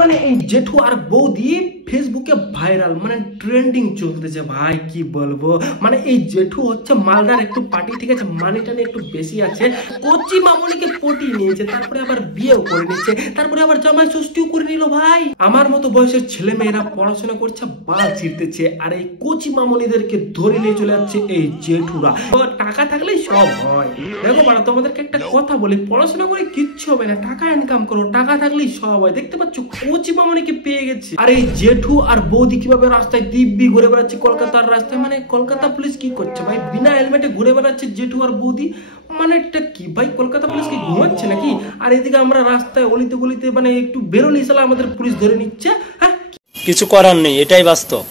মানে এই জেঠু আর বৌদি ফেসবুকে ভাইরাল মানে ট্রেন্ডিং চলতেছে ভাই, কি বলবো। মানে এই জেঠু হচ্ছে মালদার একটু পার্টি, ঠিক আছে, মানিটানি একটু বেশি আছে, কচি মামনিকে পটিয়ে নিয়েছে, তারপরে আবার বিয়েও করে নিচ্ছে, তারপরে আবার জামাই ষষ্ঠীও করে নিল ভাই। আমার মতো বয়সের ছেলে মেয়েরা পড়াশোনা করছে, বাল ছিঁড়তেছে, আর এই কচি মামনিদেরকে ধরে নিয়ে চলে যাচ্ছে এই জেঠুরা। টাকা থাকলেই সব হয়। দেখো বাড়া, তোমাদেরকে একটা কথা বলি, পড়াশোনা করে কিচ্ছু হবে না, টাকা ইনকাম করো, টাকা থাকলেই সব হয়। দেখতে পাচ্ছ কচি মামনিকে পেয়ে গেছে। আর এই জেঠু আর বৌদি কিভাবে রাস্তায় দিব্যি ঘুরে বেড়াচ্ছে কলকাতার রাস্তায়। মানে কলকাতা পুলিশ কি করছে ভাই, বিনা হেলমেটে ঘুরে বেড়াচ্ছে জেঠু আর বৌদি। মানে এটা কি ভাই, কলকাতা পুলিশ কি ঘুমাচ্ছে নাকি? আর এদিকে আমরা রাস্তায় অলিতে গলিতে মানে একটু বেরোলেই সালা আমাদের পুলিশ ধরে নিচ্ছে। হ্যাঁ, কিছু করার নেই, এটাই বাস্তব।